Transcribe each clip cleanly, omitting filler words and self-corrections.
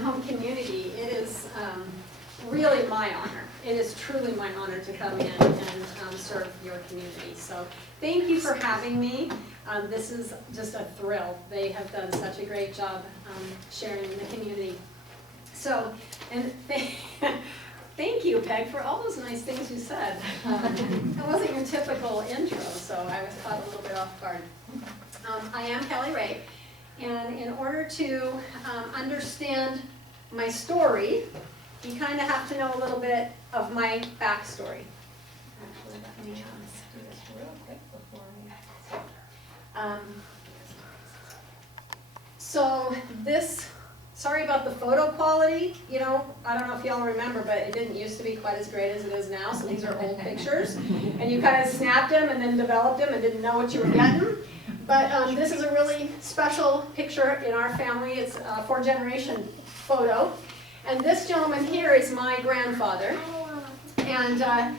home community. It is really my honor. It is truly my honor to come in and serve your community. So thank you for having me. This is just a thrill. They have done such a great job sharing in the community. So, and thank you, Peg, for all those nice things you said. That wasn't your typical intro, so I was caught a little bit off guard. I am CallyRae, and in order to understand my story, you kind of have to know a little bit of my backstory. Actually, let me do this real quick before so this, sorry about the photo quality, you know, I don't know if y'all remember, but it didn't used to be quite as great as it is now, so these are old pictures, and you kind of snapped them and then developed them and didn't know what you were getting. But this is a really special picture in our family. It's a 4-generation photo. And this gentleman here is my grandfather. And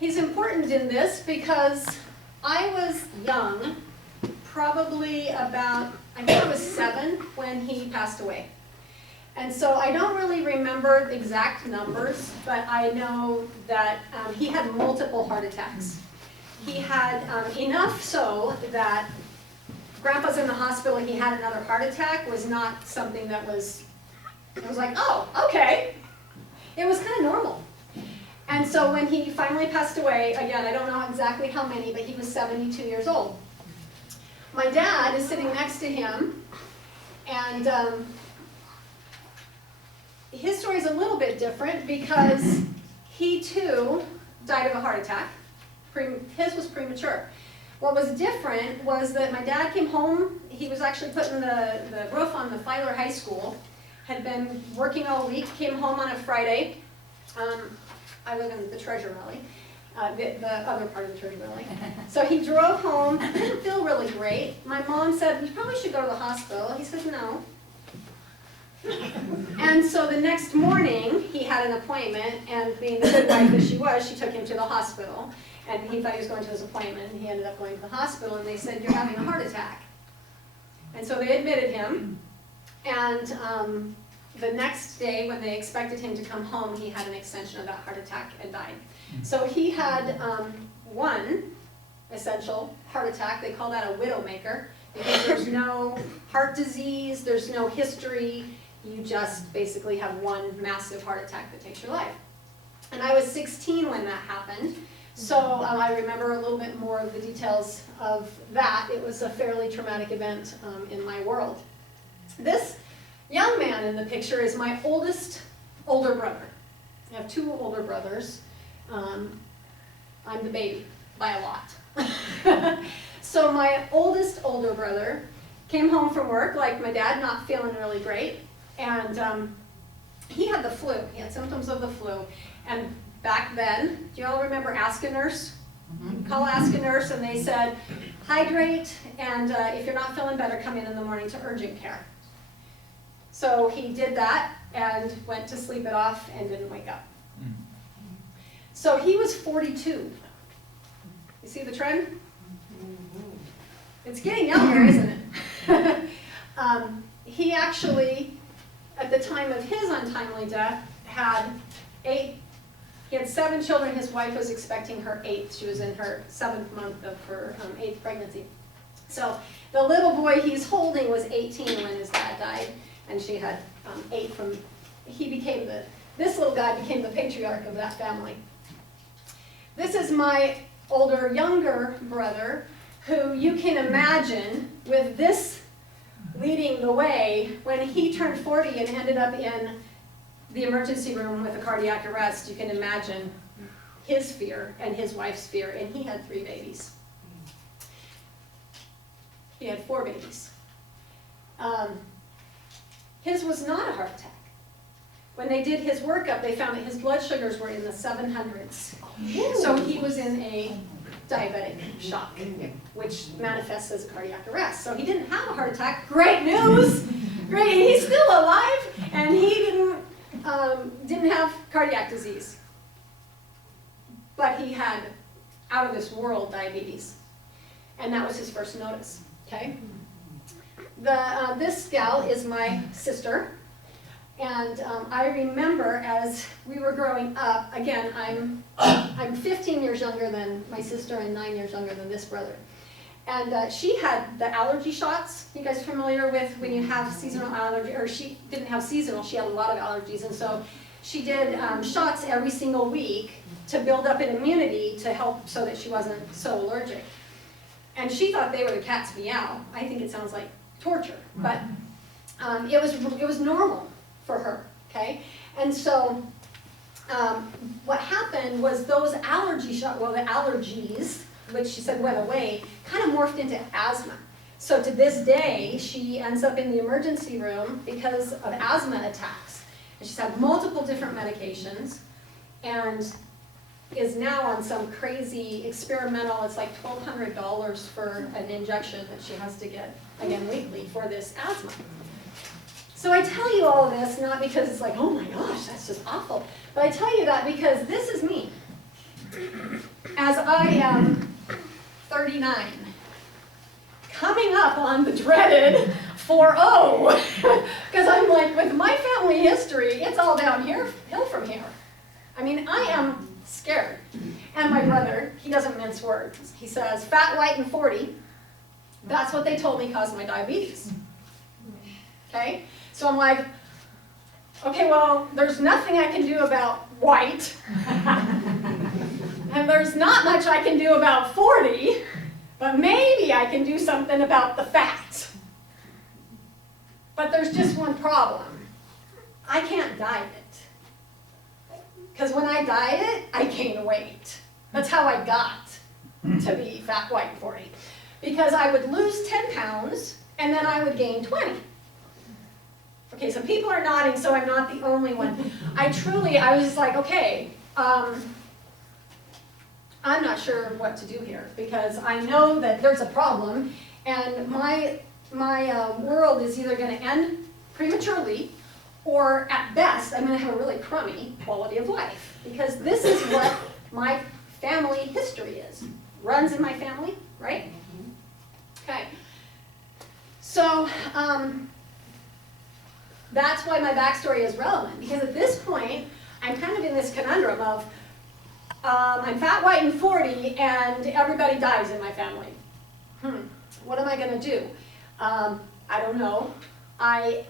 he's important in this because I was young, probably about, I think I was 7 when he passed away. And so I don't really remember the exact numbers, but I know that he had multiple heart attacks. He had enough so that Grandpa's in the hospital and he had another heart attack was not something that was, it was like, oh, okay. It was kind of normal. And so when he finally passed away, again, I don't know exactly how many, but he was 72 years old. My dad is sitting next to him, and his story is a little bit different because he too died of a heart attack. His was premature. What was different was that my dad came home. He was actually putting the roof on the Filer High School, had been working all week, came home on a Friday. I live in the Treasure Valley, the other part of the Treasure Valley. So he drove home, didn't feel really great. My mom said, we probably should go to the hospital. He said, no. And so the next morning, he had an appointment, and being the good wife that she was, she took him to the hospital. And he thought he was going to his appointment, and he ended up going to the hospital, and they said, you're having a heart attack. And so they admitted him, and the next day, when they expected him to come home, he had an extension of that heart attack and died. So he had one essential heart attack. They call that a widowmaker, because there's no heart disease, there's no history. You just basically have one massive heart attack that takes your life. And I was 16 when that happened. So I remember a little bit more of the details of that. It was a fairly traumatic event in my world. This young man in the picture is my oldest older brother. I have 2 older brothers. I'm the baby by a lot. So my oldest older brother came home from work, like my dad, not feeling really great. And he had the flu. He had symptoms of the flu. And back then, do you all remember Ask a Nurse? Mm-hmm. Call Ask a Nurse, and they said, hydrate, and if you're not feeling better, come in the morning to urgent care. So he did that and went to sleep it off and didn't wake up. Mm-hmm. So he was 42. You see the trend? Mm-hmm. It's getting younger, isn't it? He actually, at the time of his untimely death, had 8. He had 7 children. His wife was expecting her 8th. She was in her 7th month of her 8th pregnancy. So the little boy he's holding was 18 when his dad died, and she had 8 from, this little guy became the patriarch of that family. This is my younger brother, who you can imagine with this leading the way when he turned 40 and ended up in the emergency room with a cardiac arrest. You can imagine his fear and his wife's fear, and he had 3 babies. He had 4 babies. His was not a heart attack. When they did his workup, they found that his blood sugars were in the 700s. So he was in a diabetic shock, which manifests as a cardiac arrest. So he didn't have a heart attack. Great news! Great, he's still alive, and he didn't have cardiac disease. But he had out of this world diabetes. And that was his first notice, okay? This gal is my sister. And I remember as we were growing up, again, I'm 15 years younger than my sister and 9 years younger than this brother. And she had the allergy shots. You guys familiar with when you have seasonal allergy, or she didn't have seasonal, she had a lot of allergies. And so she did shots every single week to build up an immunity to help so that she wasn't so allergic. And she thought they were the cat's meow. I think it sounds like torture, but it was normal for her, okay? And so what happened was those allergy shots, well, the allergies, which she said went away, kind of morphed into asthma. So to this day, she ends up in the emergency room because of asthma attacks. And she's had multiple different medications and is now on some crazy experimental, it's like $1,200 for an injection that she has to get, again, weekly for this asthma. So I tell you all of this not because it's like, oh my gosh, that's just awful, but I tell you that because this is me. As I am 39, coming up on the dreaded 40, because I'm like, with my family history, it's all down hill from here. I mean, I am scared. And my brother, he doesn't mince words. He says, fat, white, and 40, that's what they told me caused my diabetes. Okay? So I'm like, okay, well, there's nothing I can do about white. And there's not much I can do about 40, but maybe I can do something about the fat. But there's just one problem. I can't diet. Because when I diet, I gain weight. That's how I got to be fat, white, and 40. Because I would lose 10 pounds, and then I would gain 20. Okay, so people are nodding, so I'm not the only one. I was just like, okay, I'm not sure what to do here, because I know that there's a problem, and my world is either going to end prematurely, or at best, I'm going to have a really crummy quality of life. Because this is what my family history is. Runs in my family, right? Okay. So, that's why my backstory is relevant. Because at this point, I'm kind of in this conundrum of, I'm fat, white, and 40, and everybody dies in my family. What am I going to do? I don't know. I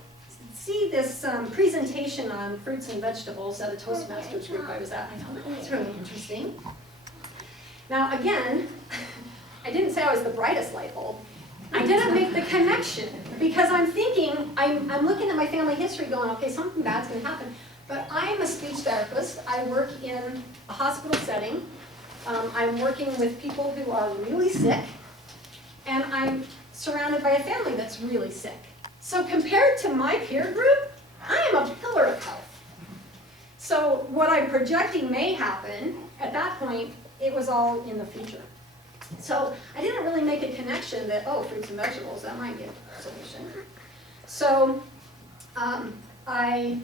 see this presentation on fruits and vegetables at a Toastmasters group I was at. I thought, oh, that's really interesting. Now, again, I didn't say I was the brightest light bulb. I didn't make the connection because I'm thinking, I'm looking at my family history going, okay, something bad's going to happen. But I'm a speech therapist. I work in a hospital setting. I'm working with people who are really sick. And I'm surrounded by a family that's really sick. So compared to my peer group, I am a pillar of health. So what I'm projecting may happen, at that point, it was all in the future. So I didn't really make a connection that, oh, fruits and vegetables, that might be a solution. So I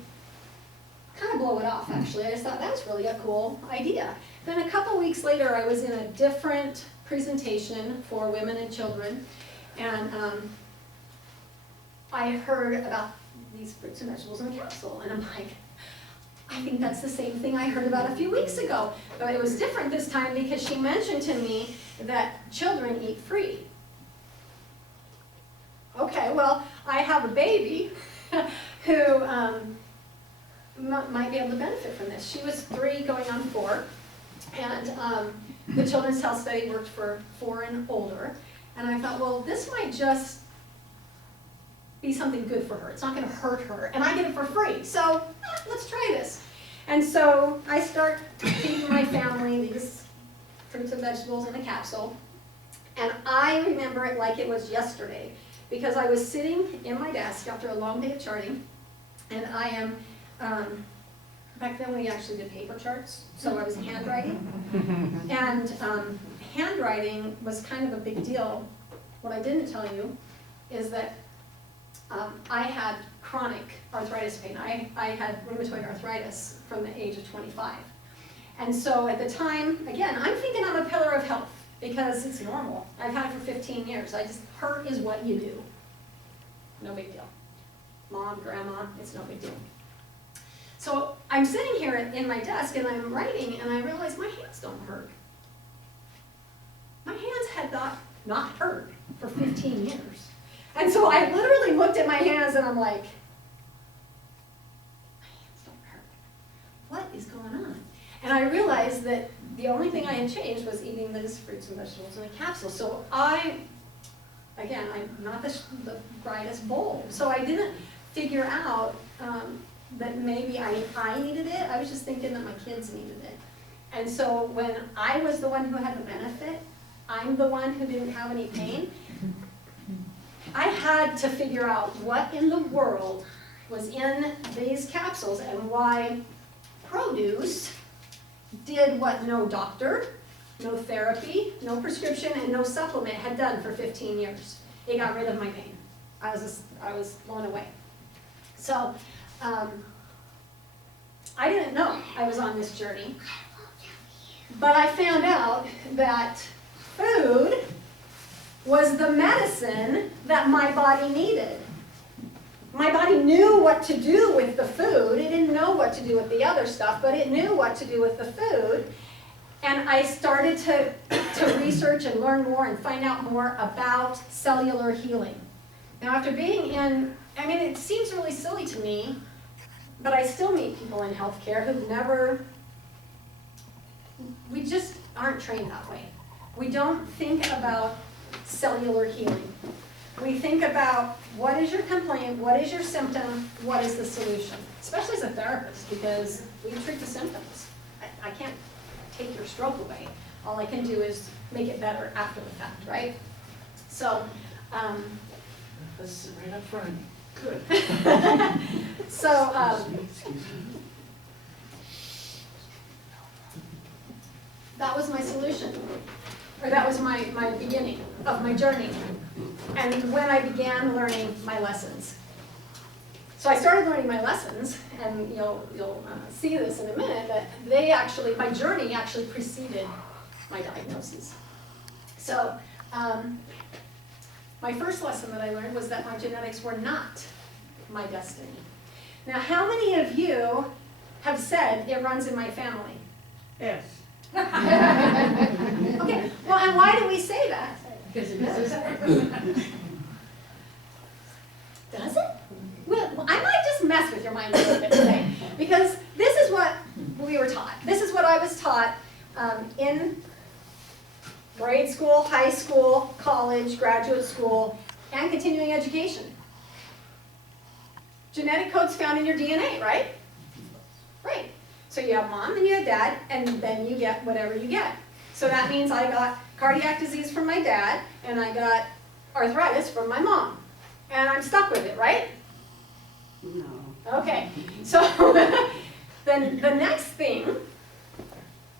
kind of blow it off, actually. I just thought that was really a cool idea. Then a couple weeks later, I was in a different presentation for women and children, and I heard about these fruits and vegetables in a capsule, and I'm like, I think that's the same thing I heard about a few weeks ago. But it was different this time because she mentioned to me that children eat free. Okay, well, I have a baby who might be able to benefit from this. She was 3 going on 4, and the Children's Health Study worked for 4 and older. And I thought, well, this might just be something good for her. It's not going to hurt her, and I get it for free. So let's try this. And so I start feeding my family these fruits and vegetables in a capsule, and I remember it like it was yesterday because I was sitting in my desk after a long day of charting, and I am, back then we actually did paper charts, so I was handwriting, and handwriting was kind of a big deal. What I didn't tell you is that I had chronic arthritis pain. I had rheumatoid arthritis from the age of 25. And so at the time, again, I'm thinking I'm a pillar of health because it's normal. I've had it for 15 years. Hurt is what you do. No big deal. Mom, grandma, it's no big deal. So I'm sitting here in my desk and I'm writing and I realize my hands don't hurt. My hands had not hurt for 15 years. And so I literally looked at my hands and I'm like, my hands don't hurt. What is going on? And I realized that the only thing I had changed was eating these fruits and vegetables in a capsule. So I'm not the brightest bulb. So I didn't figure out that maybe I needed it. I was just thinking that my kids needed it. And so when I was the one who had the benefit, I'm the one who didn't have any pain, I had to figure out what in the world was in these capsules and why produce did what no doctor, no therapy, no prescription, and no supplement had done for 15 years. It got rid of my pain. I was blown away. So I didn't know I was on this journey, but I found out that food was the medicine that my body needed. My body knew what to do with the food. It didn't know what to do with the other stuff, but it knew what to do with the food. And I started to research and learn more and find out more about cellular healing. Now, after being in, it seems really silly to me, but I still meet people in healthcare who've never, we just aren't trained that way. We don't think about cellular healing. We think about what is your complaint, what is your symptom, what is the solution, especially as a therapist, because we treat the symptoms. I can't take your stroke away. All I can do is make it better after the fact, right? So, let's sit right up front. Good. So, that was my solution, or that was my beginning of my journey, and when I began learning my lessons. So I started learning my lessons, and you'll see this in a minute, that my journey actually preceded my diagnosis. So my first lesson that I learned was that my genetics were not my destiny. Now, how many of you have said it runs in my family? Yes. Okay, well, and why do we say that? Because it does. Does it? Well, I might just mess with your mind a little bit today, because this is what we were taught. This is what I was taught in grade school, high school, college, graduate school, and continuing education. Genetic codes found in your DNA, right? Right. So you have mom and you have dad, and then you get whatever you get. So that means I got cardiac disease from my dad, and I got arthritis from my mom. And I'm stuck with it, right? No. Okay. So then the next thing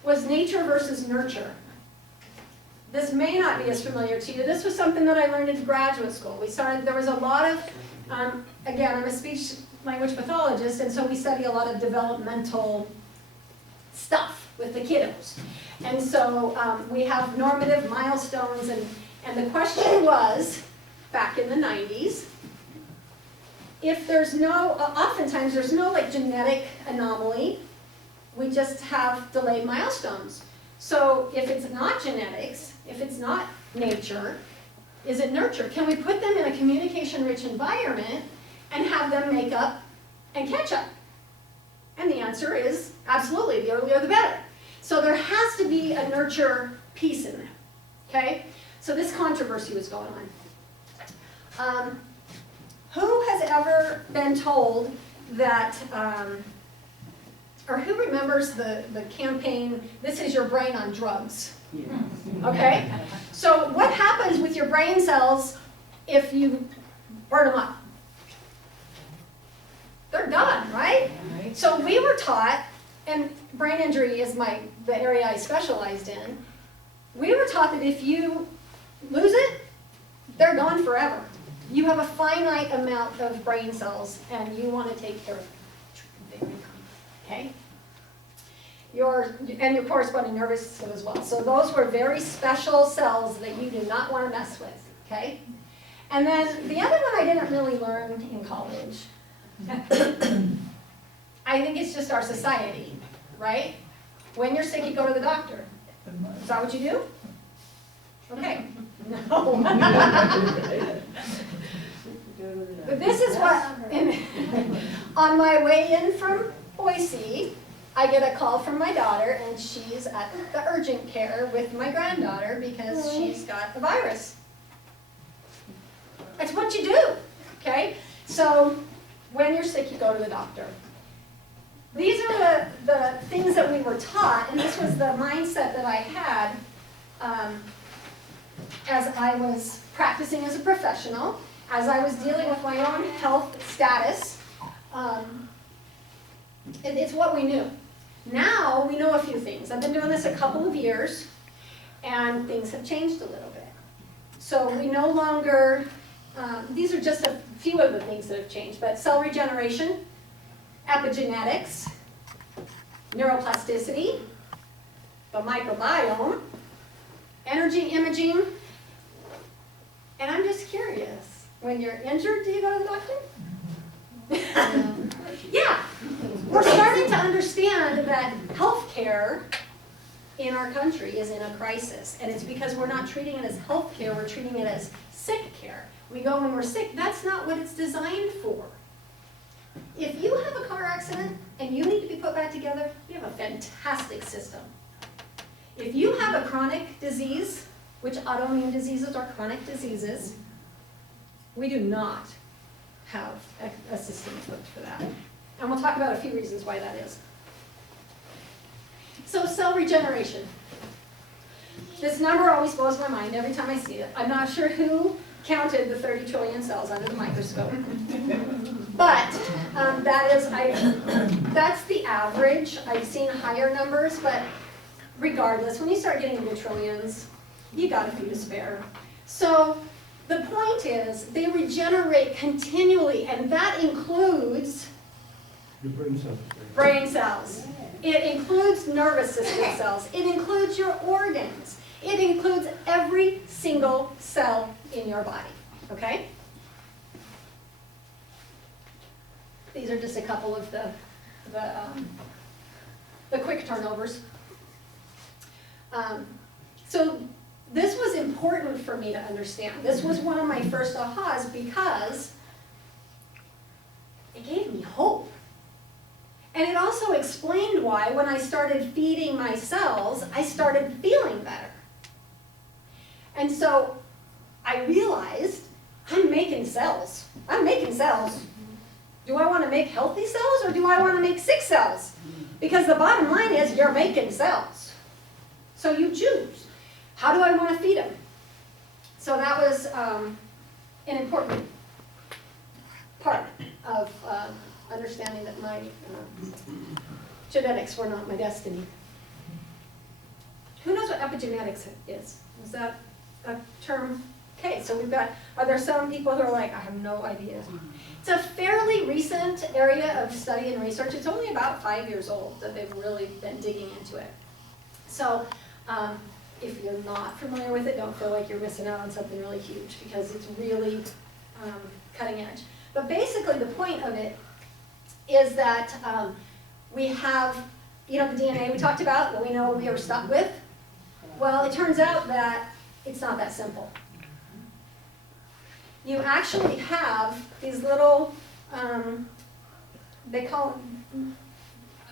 was nature versus nurture. This may not be as familiar to you. This was something that I learned in graduate school. There was a lot of, again, I'm a speech language pathologist, and so we study a lot of developmental stuff with the kiddos. And so we have normative milestones, and the question was, back in the 90s, if there's oftentimes there's no genetic anomaly, we just have delayed milestones. So if it's not genetics, if it's not nature, is it nurture? Can we put them in a communication-rich environment and have them make up and catch up? And the answer is absolutely, the earlier the better. So there has to be a nurture piece in there, okay? So this controversy was going on. Who has ever been told that, or who remembers the campaign, "This is your brain on drugs"? Yeah. Okay? So what happens with your brain cells if you burn them up? They're done, right? So we were taught, and brain injury is the area I specialized in, we were taught that if you lose it, they're gone forever. You have a finite amount of brain cells, and you want to take care of them. Okay? And your corresponding nervous system as well. So those were very special cells that you do not want to mess with. Okay? And then the other one I didn't really learn in college. I think it's just our society, right? When you're sick, you go to the doctor. Is that what you do? Okay. No. But this is what, on my way in from Boise, I get a call from my daughter, and she's at the urgent care with my granddaughter because she's got the virus. That's what you do, okay? So when you're sick, you go to the doctor. These are the things that we were taught, and this was the mindset that I had as I was practicing as a professional, as I was dealing with my own health status. It's what we knew. Now we know a few things. I've been doing this a couple of years, and things have changed a little bit. So we no longer, these are just a few of the things that have changed, but cell regeneration, epigenetics, neuroplasticity, the microbiome, energy imaging, and I'm just curious, when you're injured, do you go to the doctor? Yeah, we're starting to understand that healthcare in our country is in a crisis, and it's because we're not treating it as healthcare, we're treating it as sick care. We go when we're sick. That's not what it's designed for. If you have a car accident and you need to be put back together, we have a fantastic system. If you have a chronic disease, which autoimmune diseases are chronic diseases, we do not have a system equipped for that. And we'll talk about a few reasons why that is. So cell regeneration. This number always blows my mind every time I see it. I'm not sure who counted the 30 trillion cells under the microscope. But that's the average. I've seen higher numbers, but regardless, when you start getting into trillions, you got a few to spare. So the point is, they regenerate continually, and that includes Your brain cells. brain cells. It includes nervous system cells. It includes your organs. It includes every single cell in your body, okay? These are just a couple of the quick turnovers. So this was important for me to understand. This was one of my first ahas because it gave me hope. And it also explained why, when I started feeding my cells, I started feeling better. And so I realized I'm making cells. I'm making cells. Do I want to make healthy cells or do I want to make sick cells? Because the bottom line is you're making cells. So you choose. How do I want to feed them? So that was an important part of understanding that my genetics were not my destiny. Who knows what epigenetics is? Is that a term? Okay, so we've got, are there some people who are like, I have no idea? It's a fairly recent area of study and research. It's only about 5 years old that they've really been digging into it. So if you're not familiar with it, don't feel like you're missing out on something really huge because it's really cutting edge. But basically the point of it is that we have, the DNA we talked about that we know we are stuck with. Well, it turns out that it's not that simple. You actually have these little, they call them,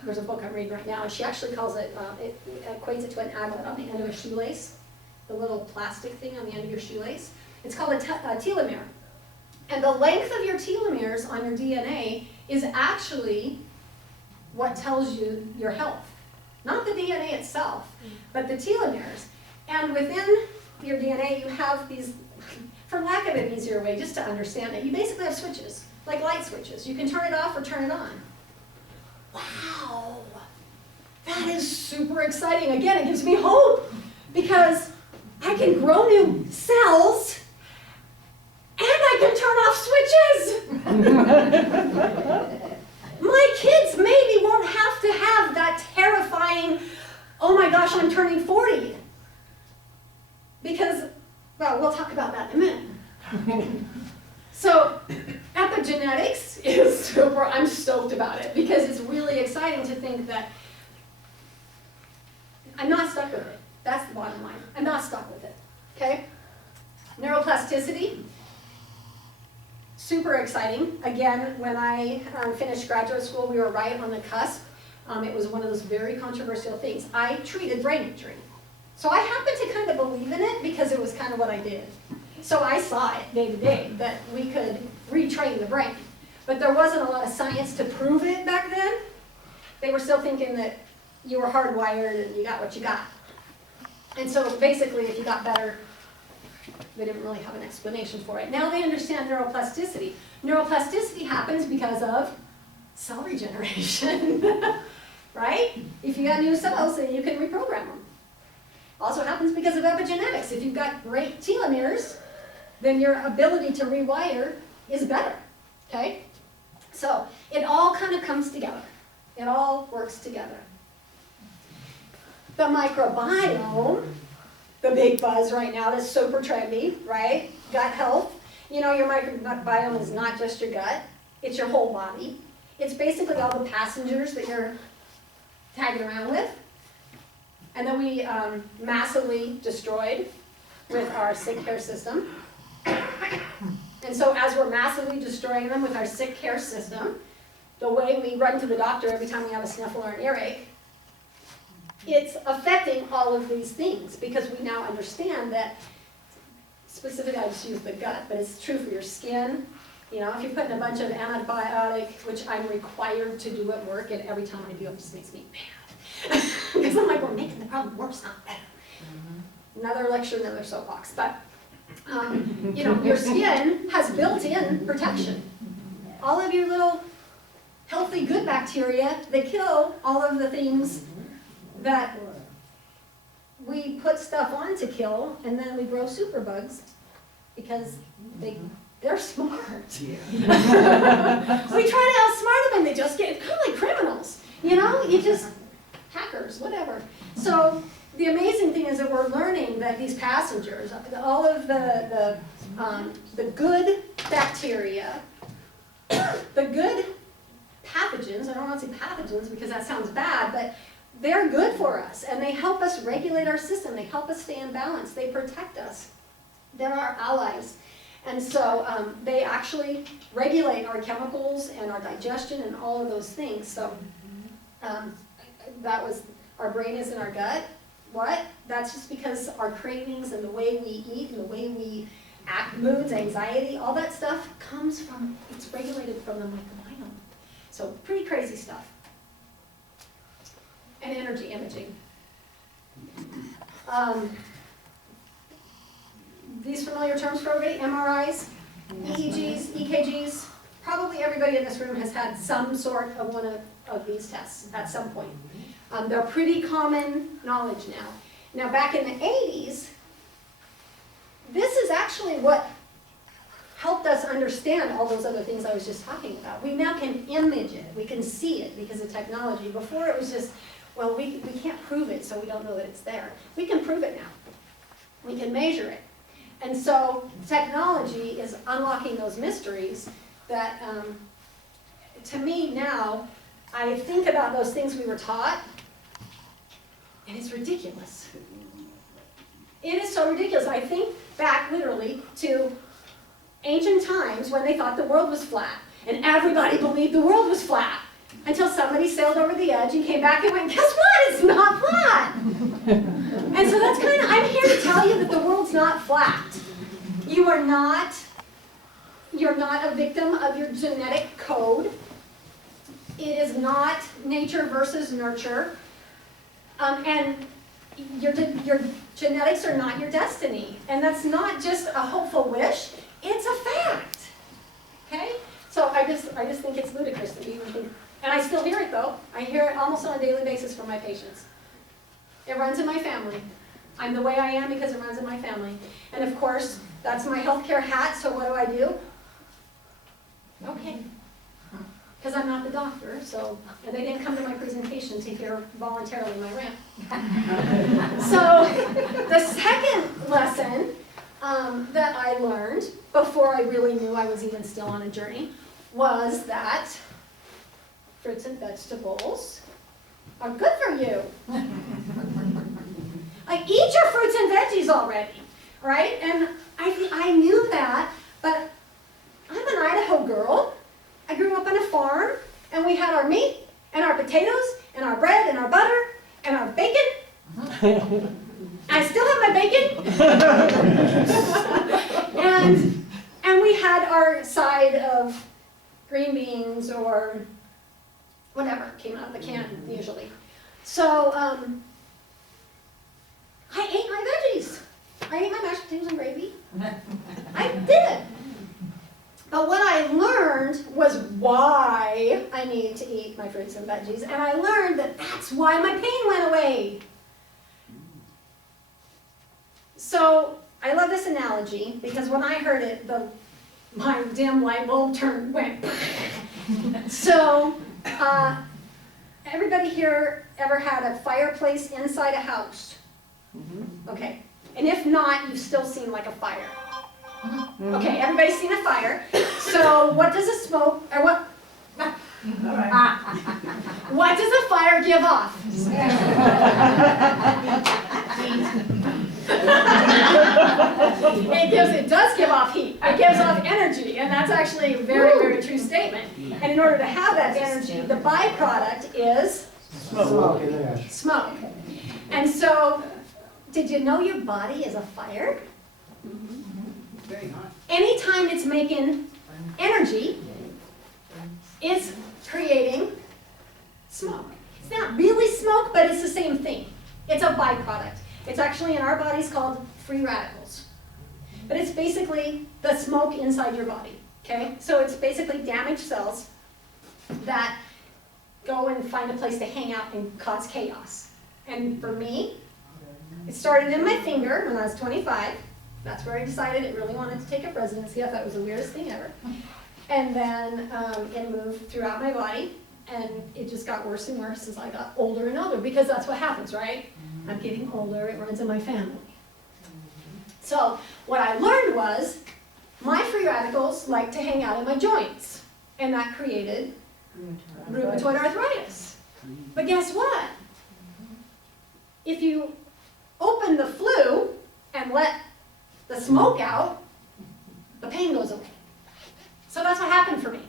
there's a book I'm reading right now, and she actually calls it, it equates it to an aglet on the end of a shoelace, the little plastic thing on the end of your shoelace. It's called a telomere. And the length of your telomeres on your DNA is actually what tells you your health. Not the DNA itself, but the telomeres. And within your DNA, you have these, for lack of an easier way, just to understand it, you basically have switches, like light switches. You can turn it off or turn it on. Wow, that is super exciting. Again, it gives me hope because I can grow new cells and I can turn off switches. My kids maybe won't have to have that terrifying, oh my gosh, I'm turning 40. Because, well, we'll talk about that in a minute. So, epigenetics is super, I'm stoked stoked about it because it's really exciting to think that I'm not stuck with it. That's the bottom line. I'm not stuck with it, okay? Neuroplasticity, super exciting. Again, when I finished graduate school, we were right on the cusp. It was one of those very controversial things. I treated brain injury. So I happened to kind of believe in it because it was kind of what I did. So I saw it day to day, that we could retrain the brain. But there wasn't a lot of science to prove it back then. They were still thinking that you were hardwired and you got what you got. And so basically, if you got better, they didn't really have an explanation for it. Now they understand neuroplasticity. Neuroplasticity happens because of cell regeneration, right? If you got new cells, then you can reprogram them. Also happens because of epigenetics. If you've got great telomeres, then your ability to rewire is better, okay? So it all kind of comes together. It all works together. The microbiome, the big buzz right now, that's super trendy, right? Gut health. You know, your microbiome is not just your gut, it's your whole body. It's basically all the passengers that you're tagging around with. And then we massively destroyed with our sick care system. And so as we're massively destroying them with our sick care system, the way we run to the doctor every time we have a sniffle or an earache, it's affecting all of these things because we now understand that, specifically I just use the gut, but it's true for your skin. You know, if you're putting a bunch of antibiotic, which I'm required to do at work, and every time I do it just makes me mad. Because I'm like, we're making the problem worse, not better. Another lecture, another soapbox. But, you know, your skin has built-in protection. All of your little healthy, good bacteria, they kill all of the things that we put stuff on to kill, and then we grow superbugs because they're smart. Yeah. We try to outsmart them, and they just get kind of like criminals. You know, you just hackers, whatever. So the amazing thing is that we're learning that these passengers, all of the good bacteria, the good pathogens, I don't want to say pathogens because that sounds bad, but they're good for us, and they help us regulate our system. They help us stay in balance. They protect us. They're our allies. And so they actually regulate our chemicals and our digestion and all of those things. So that was, our brain is in our gut. What? That's just because our cravings and the way we eat and the way we act, moods, anxiety, all that stuff comes from, it's regulated from the microbiome. So pretty crazy stuff. And energy imaging. These familiar terms for everybody? MRIs, EEGs, EKGs. Probably everybody in this room has had some sort of one of these tests at some point. They're pretty common knowledge now. Now back in the 80s, this is actually what helped us understand all those other things I was just talking about. We now can image it. We can see it because of technology. Before it was just, well, we can't prove it, so we don't know that it's there. We can prove it now. We can measure it. And so technology is unlocking those mysteries that, to me now, I think about those things we were taught, and it's ridiculous. It is so ridiculous. I think back literally to ancient times when they thought the world was flat, and everybody believed the world was flat, until somebody sailed over the edge and came back and went, guess what? It's not flat. And so that's kind of, I'm here to tell you that the world's not flat. You're not a victim of your genetic code. It is not nature versus nurture. And your genetics are not your destiny. And that's not just a hopeful wish, it's a fact. Okay? So I just think it's ludicrous that we even think, and I still hear it though. I hear it almost on a daily basis from my patients. It runs in my family. I'm the way I am because it runs in my family. And of course, that's my healthcare hat, so what do? Okay. Because I'm not the doctor, so, and they didn't come to my presentation to hear voluntarily my rant. So, the second lesson that I learned before I really knew I was even still on a journey was that fruits and vegetables are good for you. Like, eat your fruits and veggies already, right? And I knew that, but I'm an Idaho girl. I grew up on a farm, and we had our meat, and our potatoes, and our bread, and our butter, and our bacon. I still have my bacon. and we had our side of green beans or whatever came out of the can, usually. So I ate my veggies. I ate my mashed potatoes and gravy. I did. But what I learned was why I needed to eat my fruits and veggies, and I learned that that's why my pain went away. So I love this analogy because when I heard it, my dim light bulb went. So everybody here ever had a fireplace inside a house? Okay. And if not, you've still seen like a fire. Okay, everybody's seen a fire. So what does a smoke, or what does a fire give off? It does give off heat. It gives off energy, and that's actually a very, very true statement. And in order to have that energy, the byproduct is smoke. And so, did you know your body is a fire? Very hot. Anytime it's making energy, it's creating smoke. It's not really smoke, but it's the same thing. It's a byproduct. It's actually in our bodies called free radicals. But it's basically the smoke inside your body, okay? So it's basically damaged cells that go and find a place to hang out and cause chaos. And for me, it started in my finger when I was 25. That's where I decided it really wanted to take up residency. I thought it was the weirdest thing ever. And then it moved throughout my body, and it just got worse and worse as I got older and older, because that's what happens, right? I'm getting older, it runs in my family. So what I learned was my free radicals like to hang out in my joints, and that created rheumatoid arthritis. But guess what? If you open the flue and let the smoke out, the pain goes away. So that's what happened for me.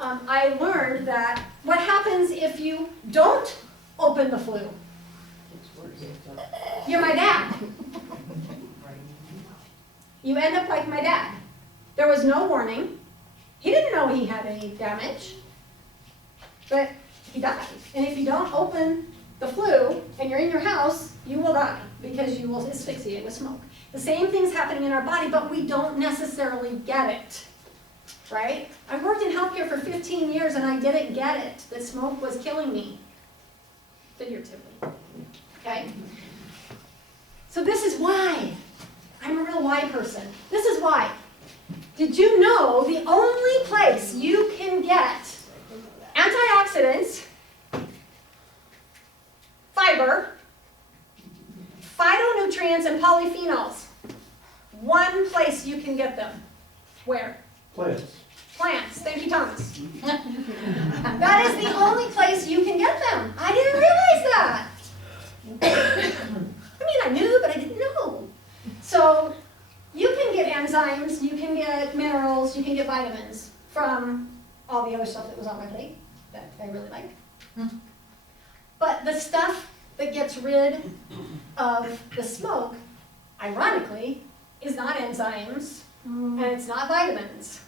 I learned that what happens if you don't open the flue? You're my dad. You end up like my dad. There was no warning. He didn't know he had any damage, but he died. And if you don't open the flue and you're in your house, you will die because you will asphyxiate with smoke. The same thing's happening in our body, but we don't necessarily get it, right? I worked in healthcare for 15 years and I didn't get it, that smoke was killing me, figuratively, okay? So this is why. I'm a real why person. This is why. Did you know the only place you can get antioxidants, fiber, phytonutrients, and polyphenols? One place you can get them. Where? Plants. Plants. Thank you, Thomas. That is the only place you can get them. I didn't realize that. I mean, I knew, but I didn't know. So you can get enzymes, you can get minerals, you can get vitamins from all the other stuff that was on my plate that I really like. But the stuff that gets rid of the smoke, ironically, is not enzymes and it's not vitamins.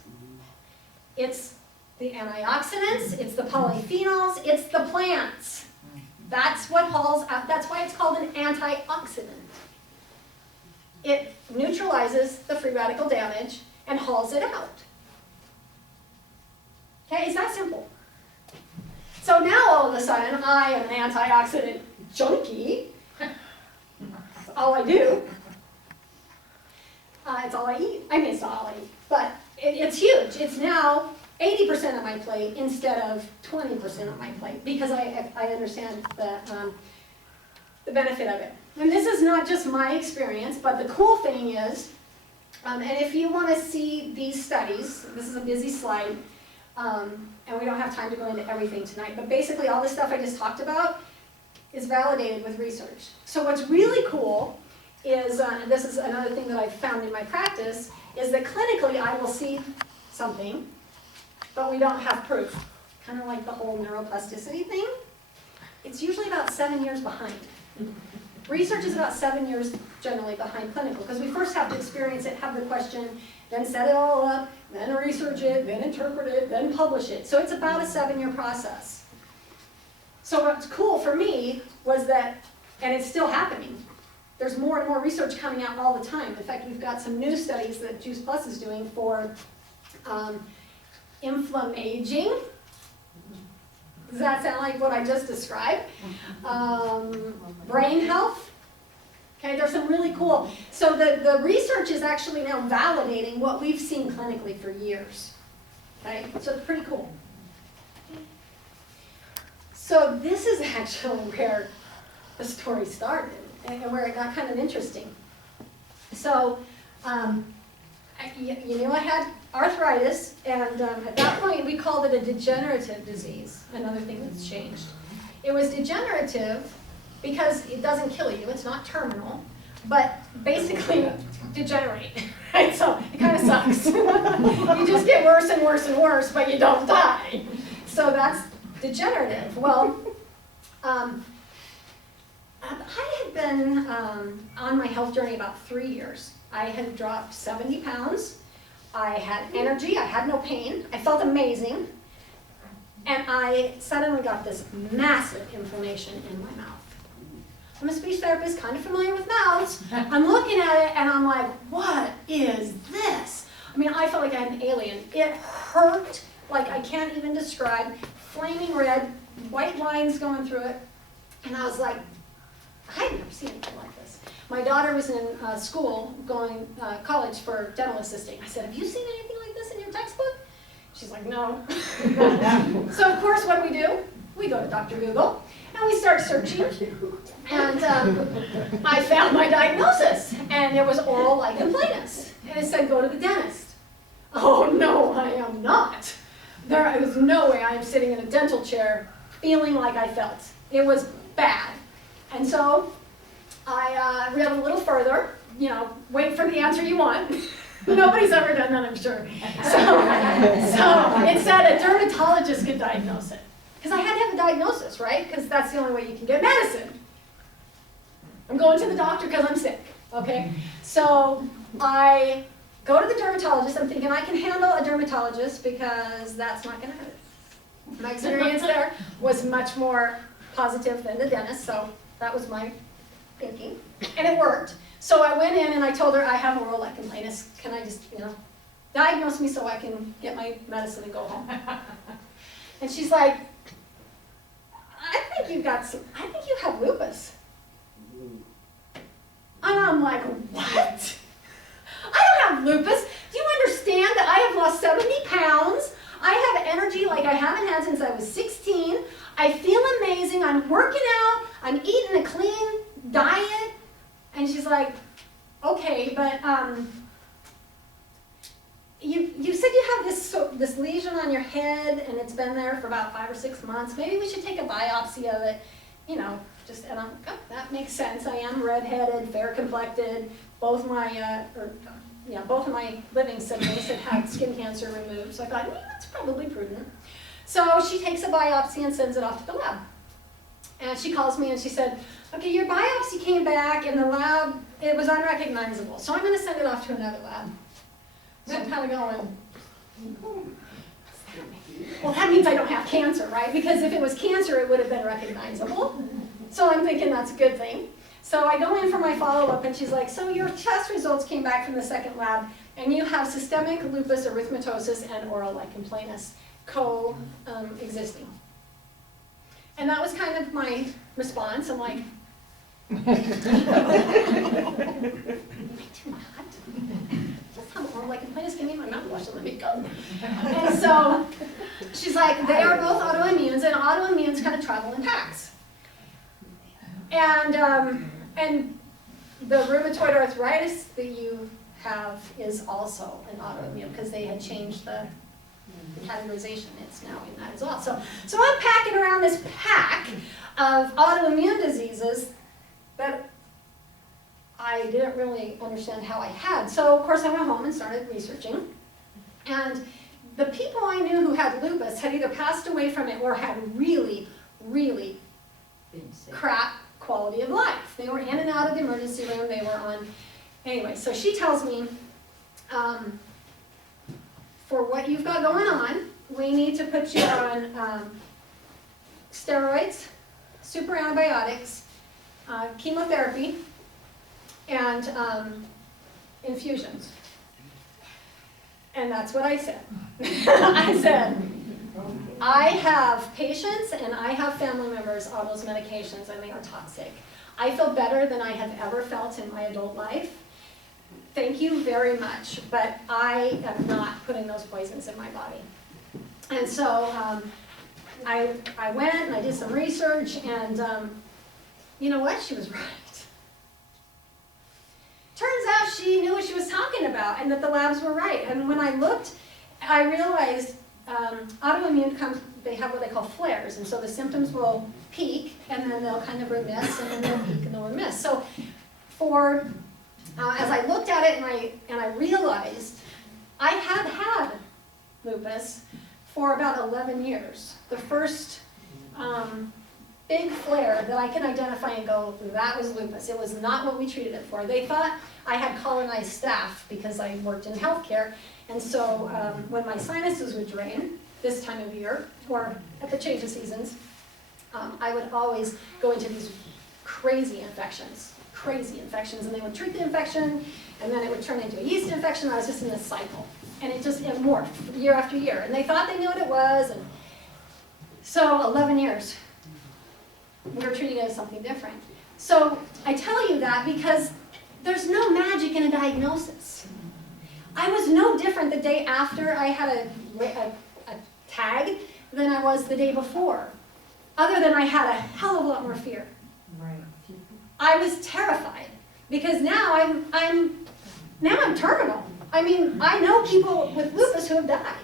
It's the antioxidants, it's the polyphenols, it's the plants. That's what hauls out, that's why it's called an antioxidant. It neutralizes the free radical damage and hauls it out. Okay, it's that simple. So now all of a sudden, I am an antioxidant junkie. That's all I do. It's all I eat. I mean, it's not all I eat, but it's huge. It's now 80% of my plate instead of 20% of my plate because I understand the benefit of it. And this is not just my experience, but the cool thing is, and if you want to see these studies, this is a busy slide, And we don't have time to go into everything tonight, but basically all the stuff I just talked about is validated with research. So what's really cool is, and this is another thing that I've found in my practice, is that clinically I will see something, but we don't have proof. Kind of like the whole neuroplasticity thing. It's usually about 7 years behind. Research is about 7 years generally behind clinical, because we first have to experience it, have the question, then set it all up, then research it, then interpret it, then publish it. So it's about a 7-year process. So what's cool for me was that, and it's still happening, there's more and more research coming out all the time. In fact, we've got some new studies that Juice Plus is doing for inflammaging. Does that sound like what I just described? Brain health. Okay, there's some really cool. So the research is actually now validating what we've seen clinically for years. Okay, so it's pretty cool. So this is actually where the story started and where it got kind of interesting. So you knew I had arthritis, and at that point we called it a degenerative disease, another thing that's changed. It was degenerative because it doesn't kill you, it's not terminal, but basically degenerate, right? So it kind of sucks. You just get worse and worse and worse, but you don't die. So that's degenerative. Well, I had been on my health journey about 3 years. I had dropped 70 pounds. I had energy, I had no pain, I felt amazing, and I suddenly got this massive inflammation in my mouth. I'm a speech therapist, kind of familiar with mouths. I'm looking at it and I'm like, what is this? I mean, I felt like I had an alien. It hurt like I can't even describe, flaming red, white lines going through it, and I was like, I've never seen anything like this. My daughter was in school, going college for dental assisting. I said, have you seen anything like this in your textbook? She's like, no. So of course, what do? We go to Dr. Google, and we start searching. And I found my diagnosis, and it was oral lichen planus. And it said, go to the dentist. Oh no, I am not. There is no way I am sitting in a dental chair feeling like I felt. It was bad. And so I read a little further, you know, wait for the answer you want. Nobody's ever done that, I'm sure. So it said a dermatologist could diagnose it. Because I had to have a diagnosis, right? Because that's the only way you can get medicine. I'm going to the doctor because I'm sick, okay? So I go to the dermatologist. I'm thinking I can handle a dermatologist because that's not going to hurt. My experience there was much more positive than the dentist, so that was my thinking, and it worked. So I went in and I told her I have oral lichen planus. Can I just, you know, diagnose me so I can get my medicine and go home? And she's like, I think you have lupus. And I'm like, what? I don't have lupus. Do you understand that I have lost 70 pounds? I have energy like I haven't had since I was 16. I feel amazing. I'm working out. I'm eating a clean diet. And she's like, okay, but you said you have this lesion on your head, and it's been there for about 5 or 6 months. Maybe we should take a biopsy of it. You know, just, and I'm, oh, that makes sense. I am redheaded, fair complected. Both my both of my living siblings had had skin cancer removed. So I thought, that's probably prudent. So she takes a biopsy and sends it off to the lab. And she calls me and she said, okay, your biopsy came back in the lab, it was unrecognizable. So I'm going to send it off to another lab. So I'm kind of going, well, that means I don't have cancer, right? Because if it was cancer, it would have been recognizable. So I'm thinking that's a good thing. So I go in for my follow-up, and she's like, so your test results came back from the second lab, and you have systemic lupus erythematosus and oral lichen planus co-existing. And that was kind of my response. I'm like, am I too hot? That's how oral lichen planus can make my mouth wash, so let me go. And so she's like, they are both autoimmunes, and autoimmunes kind of travel in packs. And the rheumatoid arthritis that you have is also an autoimmune, because they had changed the categorization, it's now in that as well. So I'm packing around this pack of autoimmune diseases that I didn't really understand how I had. So of course I went home and started researching. And the people I knew who had lupus had either passed away from it or had really, really crap quality of life. They were in and out of the emergency room, they were on, anyway, so she tells me, for what you've got going on, we need to put you on steroids, super antibiotics, chemotherapy, and infusions. And that's what I said. I said, I have patients and I have family members on those medications and they are toxic. I feel better than I have ever felt in my adult life. Thank you very much, but I am not putting those poisons in my body. And so I went and I did some research, and you know what? She was right. Turns out she knew what she was talking about and that the labs were right. And when I looked, I realized autoimmune comes, they have what they call flares, and so the symptoms will peak and then they'll kind of remiss, and then they'll peak and they'll remiss. So for as I looked at it and I realized I had had lupus for about 11 years. The first big flare that I can identify and go, that was lupus. It was not what we treated it for. They thought I had colonized staph because I worked in healthcare, and so when my sinuses would drain this time of year, or at the change of seasons, I would always go into these crazy infections, and they would treat the infection, and then it would turn into a yeast infection. I was just in this cycle, and it morphed year after year, and they thought they knew what it was, and so 11 years. We were treating it as something different. So I tell you that because there's no magic in a diagnosis. I was no different the day after I had a tag than I was the day before, other than I had a hell of a lot more fear. Right. I was terrified because now I'm terminal. I mean, I know people with lupus who have died,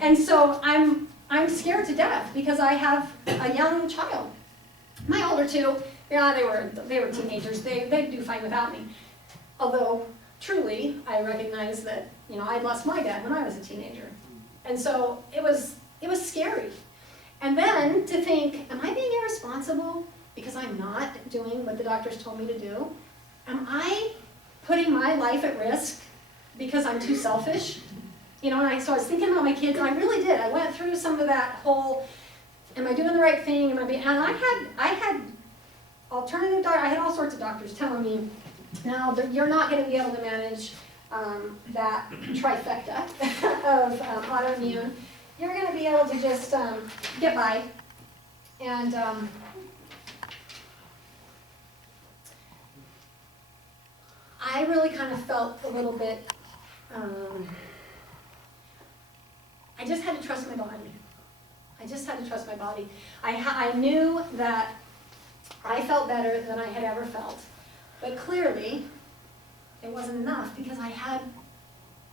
and so I'm scared to death because I have a young child. My older two, yeah, they were teenagers. They'd do fine without me. Although truly, I recognize that I'd lost my dad when I was a teenager, and so it was scary. And then to think, am I being irresponsible because I'm not doing what the doctors told me to do? Am I putting my life at risk because I'm too selfish? So I was thinking about my kids, and I really did. I went through some of that whole, am I doing the right thing? And I had alternative doctors, I had all sorts of doctors telling me, no, you're not going to be able to manage that trifecta of autoimmune. You're going to be able to just get by. And I really kind of felt a little bit, I just had to trust my body. I just had to trust my body. I knew that I felt better than I had ever felt. But clearly, it wasn't enough because I had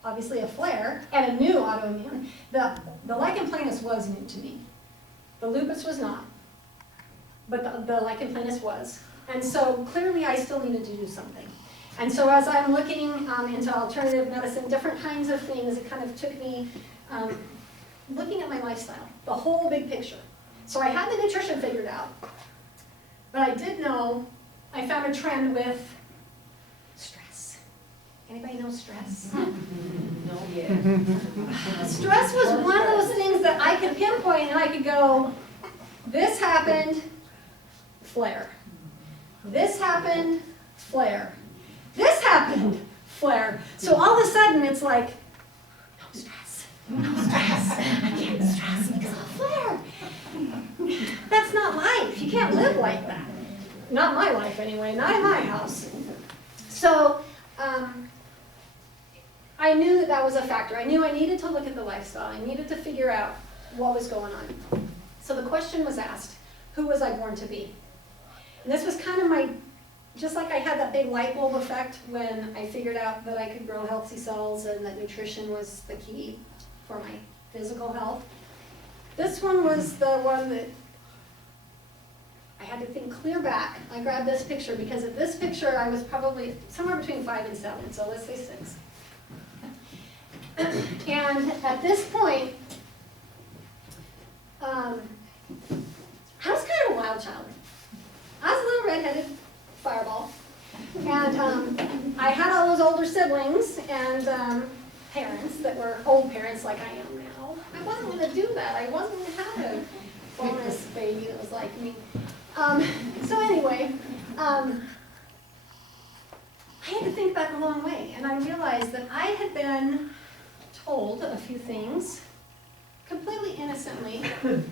obviously a flare and a new autoimmune. The lichen planus was new to me. The lupus was not. But the lichen planus was. And so clearly I still needed to do something. And so as I'm looking into alternative medicine, different kinds of things, it kind of took me looking at my lifestyle, the whole big picture. So I had the nutrition figured out, but I did know, I found a trend with stress. Anybody know stress? No, yeah. Stress was one of those things that I could pinpoint and I could go, this happened, flare. This happened, flare. This happened, flare. So all of a sudden it's like, no stress, no stress. I can't stress because of a flare. That's not life. You can't live like that. Not my life anyway, not in my house. So I knew that was a factor. I knew I needed to look at the lifestyle. I needed to figure out what was going on. So the question was asked, who was I born to be? And this was kind of just like I had that big light bulb effect when I figured out that I could grow healthy cells and that nutrition was the key for my physical health. This one was the one that I had to think clear back. I grabbed this picture because at this picture I was probably somewhere between 5 and 7, so let's say 6. And at this point, I was kind of a wild child. I was a little redheaded fireball. And I had all those older siblings and parents that were old parents like I am now. I wasn't going to do that. I wasn't going to have a bonus baby that was like me. So anyway, I had to think back a long way, and I realized that I had been told a few things completely innocently. Callie,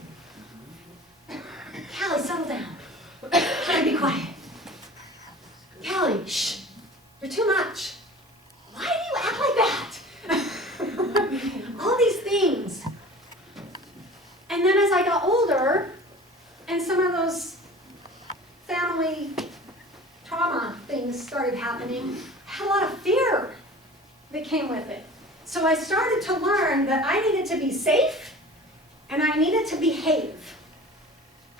settle down. Callie, be quiet. Callie, shh, you're too much. Why do you act like that? All these things. And then as I got older, and some of those family trauma things started happening, I had a lot of fear that came with it. So I started to learn that I needed to be safe, and I needed to behave.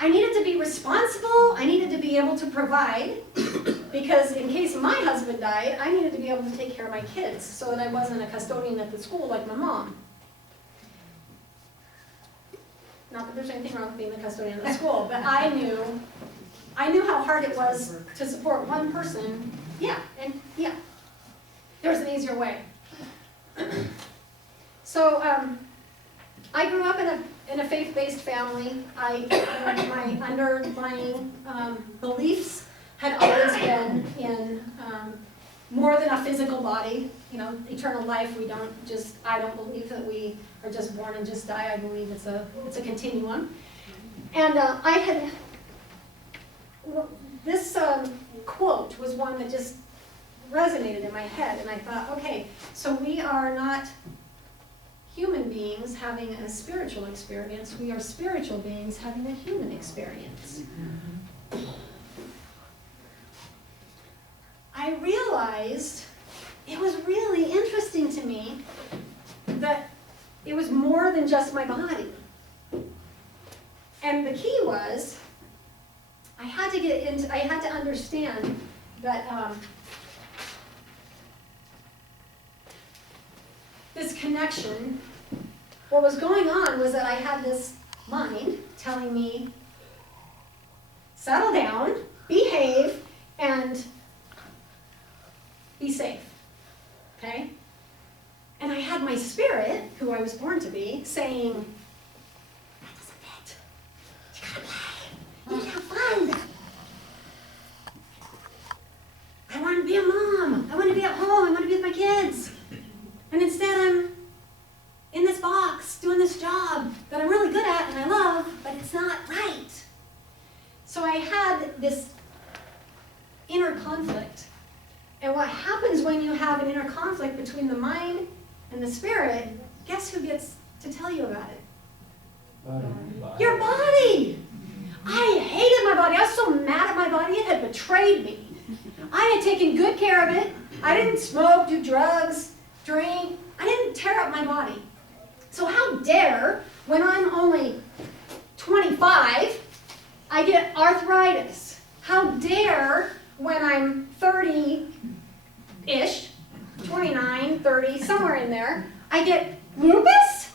I needed to be responsible, I needed to be able to provide, because in case my husband died, I needed to be able to take care of my kids so that I wasn't a custodian at the school like my mom. Not that there's anything wrong with being the custodian at the school, but I knew how hard it was to support one person. Yeah, there was an easier way. So I grew up in a faith-based family. My underlying beliefs had always been in more than a physical body. You know, eternal life. I don't believe that we are just born and just die. I believe it's a continuum. And this quote was one that just resonated in my head, and I thought, okay, so we are not human beings having a spiritual experience, we are spiritual beings having a human experience. I realized it was really interesting to me that it was more than just my body. And the key was, I had to understand that this connection, what was going on was that I had this mind telling me, settle down, behave, and be safe, okay? And I had my spirit, who I was born to be, saying, that doesn't fit. You gotta play. You need to have fun. I want to be a mom. I want to be at home. I want to be with my kids. And instead I'm in this box doing this job that I'm really good at and I love, but it's not right. So I had this inner conflict. And what happens when you have an inner conflict between the mind and the spirit, guess who gets to tell you about it? Your body! I hated my body. I was so mad at my body, it had betrayed me. I had taken good care of it. I didn't smoke, do drugs, drink. I didn't tear up my body. So how dare, when I'm only 25, I get arthritis? How dare, when I'm 30-ish, 29, 30, somewhere in there, I get lupus?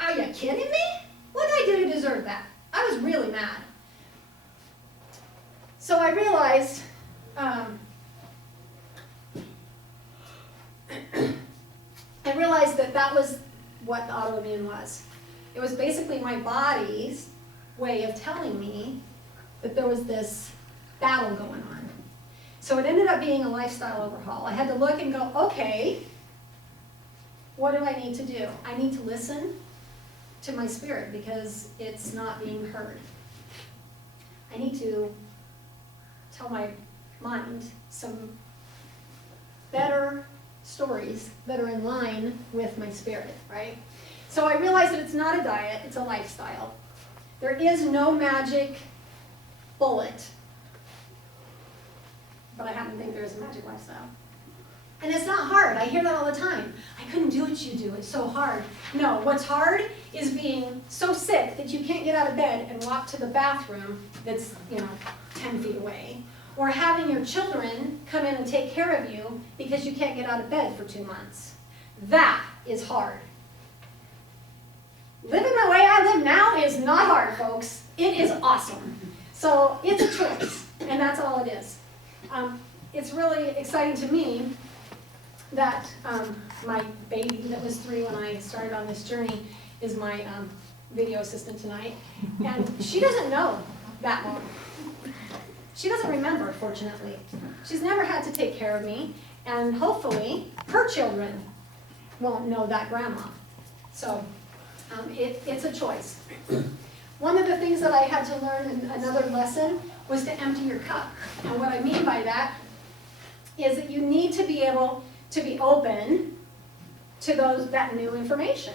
Are you kidding me? What did I do to deserve that? I was really mad. So I realized, that was what the autoimmune was. It was basically my body's way of telling me that there was this battle going on. So it ended up being a lifestyle overhaul. I had to look and go, okay, what do I need to do? I need to listen to my spirit because it's not being heard. I need to tell my mind some better stories that are in line with my spirit, right? So I realized that it's not a diet, it's a lifestyle. There is no magic bullet, but I happen to think there is a magic lifestyle. And it's not hard. I hear that all the time. I couldn't do what you do. It's so hard. No, what's hard is being so sick that you can't get out of bed and walk to the bathroom that's, 10 feet away. Or having your children come in and take care of you because you can't get out of bed for 2 months. That is hard. Living the way I live now is not hard, folks. It is awesome. So it's a choice, and that's all it is. It's really exciting to me that my baby that was 3 when I started on this journey is my video assistant tonight. And she doesn't know that long. She doesn't remember, fortunately. She's never had to take care of me, and hopefully her children won't know that grandma. So it's a choice. One of the things that I had to learn in another lesson was to empty your cup. And what I mean by that is that you need to be able to be open to that new information,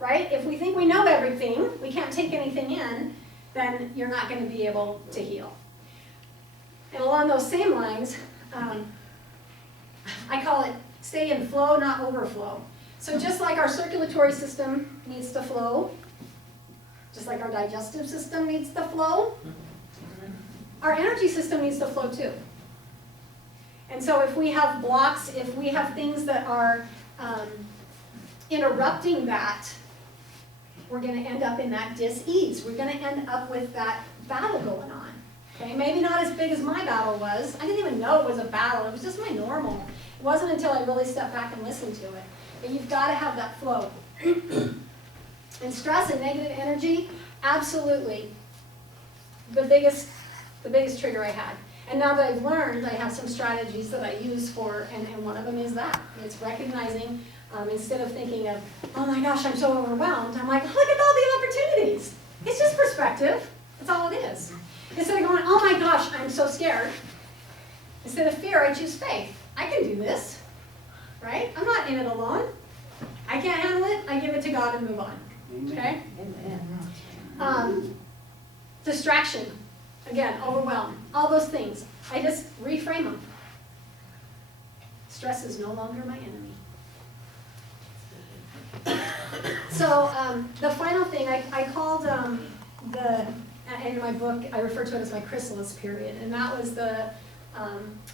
right? If we think we know everything, we can't take anything in, then you're not going to be able to heal. And along those same lines, I call it stay in flow, not overflow. So just like our circulatory system needs to flow, just like our digestive system needs to flow, our energy system needs to flow too. And so if we have blocks, if we have things that are interrupting that, we're going to end up in that dis-ease. We're going to end up with that battle going on. Okay? Maybe not as big as my battle was. I didn't even know it was a battle. It was just my normal. It wasn't until I really stepped back and listened to it. But you've got to have that flow. And stress and negative energy, absolutely the biggest trigger I had. And now that I've learned, I have some strategies that I use for, and one of them is that. It's recognizing, instead of thinking of, oh my gosh, I'm so overwhelmed, I'm like, look at all the opportunities. It's just perspective. That's all it is. Instead of going, oh my gosh, I'm so scared. Instead of fear, I choose faith. I can do this, right? I'm not in it alone. I can't handle it. I give it to God and move on. Okay? Distraction. Again, overwhelm. All those things. I just reframe them. Stress is no longer my enemy. So the final thing, I called in my book, I refer to it as my chrysalis period, and that was the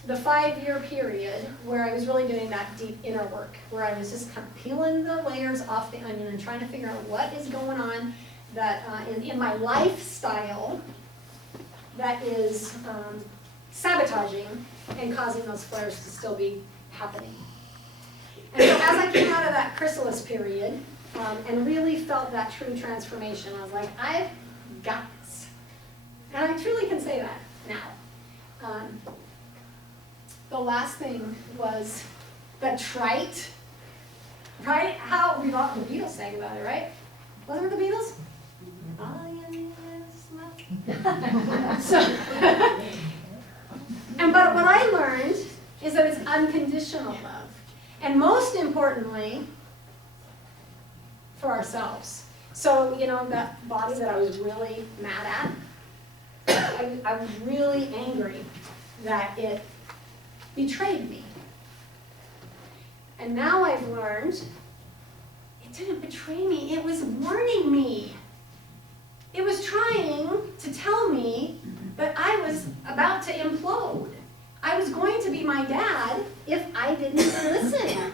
5-year period where I was really doing that deep inner work, where I was just kind of peeling the layers off the onion and trying to figure out what is going on that in my lifestyle that is sabotaging and causing those flares to still be happening. And so as I came out of that chrysalis period and really felt that true transformation, I was like, I've got this. And I truly can say that now. The last thing was the trite, right? How we've all, the Beatles sang about it, right? Wasn't it the Beatles? But what I learned is that it's unconditional love. And most importantly, for ourselves. So, that body that I was really mad at, I was really angry that it betrayed me. And now I've learned it didn't betray me, it was warning me. It was trying to tell me that I was about to implode. I was going to be my dad if I didn't listen.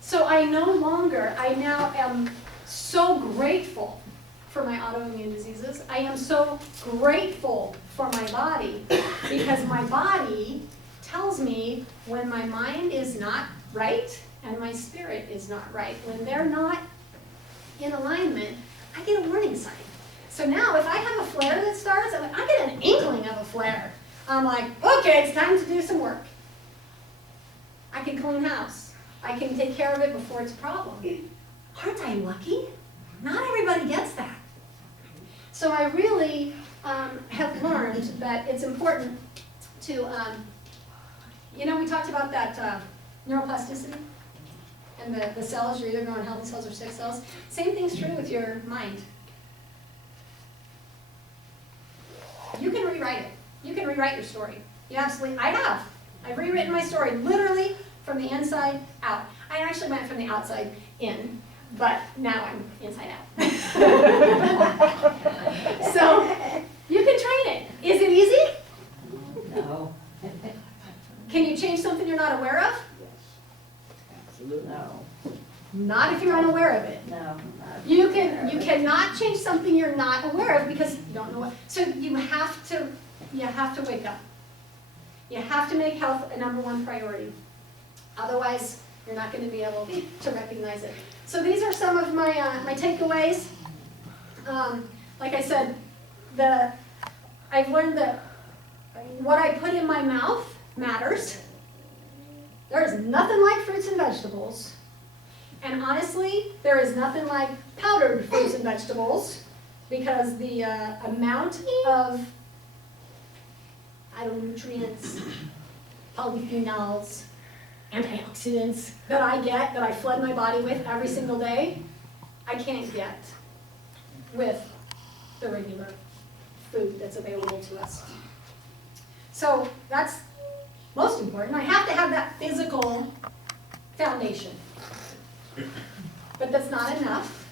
So I now am so grateful for my autoimmune diseases. I am so grateful for my body because my body tells me when my mind is not right and my spirit is not right. When they're not in alignment, I get a warning sign. So now if I have a flare that starts, I get an inkling of a flare. I'm like, okay, it's time to do some work. I can clean house. I can take care of it before it's a problem. Aren't I lucky? Not everybody gets that. So I really have learned that it's important to, we talked about that neuroplasticity and the cells, you're either growing healthy cells or sick cells. Same thing's true with your mind. You can rewrite it. You can rewrite your story. You absolutely, I have. I've rewritten my story literally from the inside out. I actually went from the outside in, but now I'm inside out. So you can train it. Is it easy? No. Can you change something you're not aware of? Absolutely. No. Not if you're unaware of it. No. You cannot change something you're not aware of because you don't know what. So you have to wake up. You have to make health a #1 priority. Otherwise, you're not going to be able to recognize it. So these are some of my my takeaways. Like I said, I've learned that what I put in my mouth matters. There is nothing like fruits and vegetables. And honestly, there is nothing like powdered fruits and vegetables because the amount of phytonutrients, polyphenols, antioxidants that I flood my body with every single day, I can't get with the regular food that's available to us. So that's most important. I have to have that physical foundation. But that's not enough.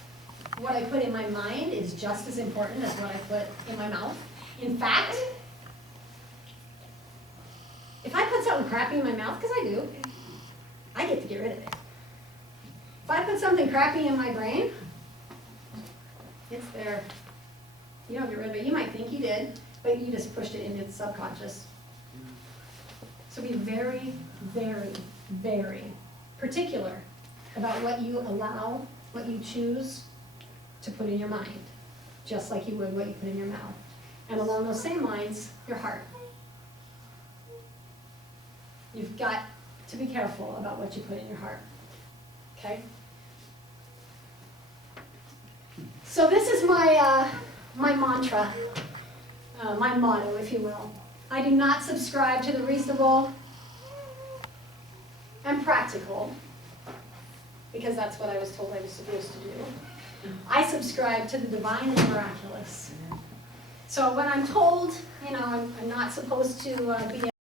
What I put in my mind is just as important as what I put in my mouth. In fact, if I put something crappy in my mouth, because I do, I get to get rid of it. If I put something crappy in my brain, it's there. You don't get rid of it. You might think you did, but you just pushed it into the subconscious. So be very, very, very particular about what you allow, what you choose to put in your mind, just like you would what you put in your mouth. And along those same lines, your heart. You've got to be careful about what you put in your heart, okay? So this is my, my mantra, my motto, if you will. I do not subscribe to the reasonable and practical, because that's what I was told I was supposed to do. I subscribe to the divine and miraculous. So when I'm told, I'm not supposed to be